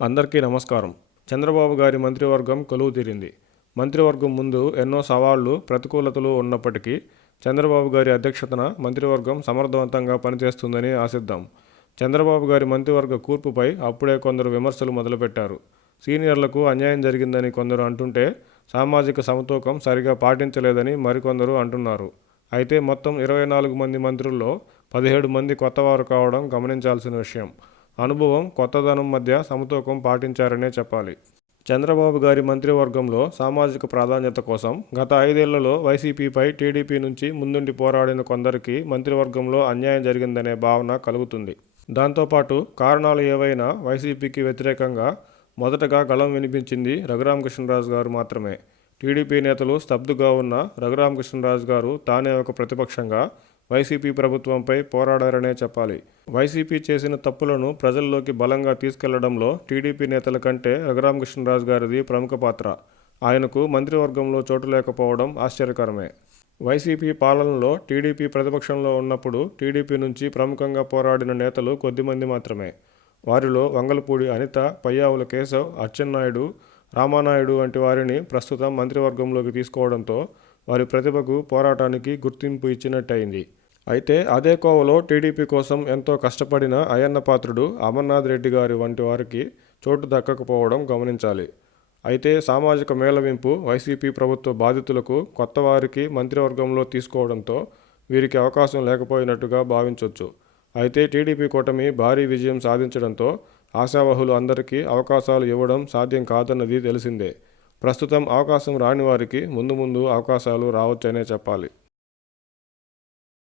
అందరికీ నమస్కారం. చంద్రబాబు గారి మంత్రివర్గం కొలువు తీరింది. మంత్రివర్గం ముందు ఎన్నో సవాళ్ళు ప్రతికూలతలు ఉన్నప్పటికీ చంద్రబాబు గారి అధ్యక్షతన మంత్రివర్గం సమర్థవంతంగా పనిచేస్తుందని ఆశిద్దాం. చంద్రబాబు గారి మంత్రివర్గ కూర్పుపై అప్పుడే కొందరు విమర్శలు మొదలుపెట్టారు. సీనియర్లకు అన్యాయం జరిగిందని కొందరు అంటుంటే సామాజిక సమతూకం సరిగా పాటించలేదని మరికొందరు అంటున్నారు. అయితే మొత్తం ఇరవై నాలుగు మంది మంత్రుల్లో పదిహేడు మంది కొత్తవారు కావడం గమనించాల్సిన విషయం. అనుభవం కొత్తదనం మధ్య సమతూకం పాటించారనే చెప్పాలి. చంద్రబాబు గారి మంత్రివర్గంలో సామాజిక ప్రాధాన్యత కోసం గత ఐదేళ్ళలో వైసీపీపై టీడీపీ నుంచి ముందుండి పోరాడిన కొందరికి మంత్రివర్గంలో అన్యాయం జరిగిందనే భావన కలుగుతుంది. దాంతోపాటు కారణాలు ఏవైనా వైసీపీకి వ్యతిరేకంగా మొదటగా గళం వినిపించింది రఘురామకృష్ణరాజు గారు మాత్రమే. టీడీపీ నేతలు స్తబ్దుగా ఉన్న రఘురామకృష్ణరాజు గారు తానే ఒక ప్రతిపక్షంగా వైసీపీ ప్రభుత్వంపై పోరాడారనే చెప్పాలి. వైసీపీ చేసిన తప్పులను ప్రజల్లోకి బలంగా తీసుకెళ్ళడంలో టీడీపీ నేతల కంటే రఘురామకృష్ణరాజు గారిది ప్రముఖ పాత్ర. ఆయనకు మంత్రివర్గంలో చోటు లేకపోవడం ఆశ్చర్యకరమే. వైసీపీ పాలనలో టీడీపీ ప్రతిపక్షంలో ఉన్నప్పుడు టీడీపీ నుంచి ప్రముఖంగా పోరాడిన నేతలు కొద్దిమంది మాత్రమే. వారిలో వంగలపూడి అనిత పయ్యావుల కేశవ్ అచ్చెన్నాయుడు రామానాయుడు వంటి వారిని ప్రస్తుతం మంత్రివర్గంలోకి తీసుకోవడంతో వారి ప్రతిభకు పోరాటానికి గుర్తింపు ఇచ్చినట్టయింది. అయితే అదే కోవలో టీడీపీ కోసం ఎంతో కష్టపడిన అయ్యన్న పాత్రుడు అమర్నాథ్ రెడ్డి గారి వంటి వారికి చోటు దక్కకపోవడం గమనించాలి. అయితే సామాజిక మేళవింపు వైసీపీ ప్రభుత్వ బాధితులకు కొత్త వారికి మంత్రివర్గంలో తీసుకోవడంతో వీరికి అవకాశం లేకపోయినట్టుగా భావించవచ్చు అయితే టీడీపీ కూటమి భారీ విజయం సాధించడంతో ఆశావహులు అందరికీ అవకాశాలు ఇవ్వడం సాధ్యం కాదన్నది తెలిసిందే. ప్రస్తుతం అవకాశం రాని వారికి ముందు ముందు అవకాశాలు రావచ్చనే చెప్పాలి.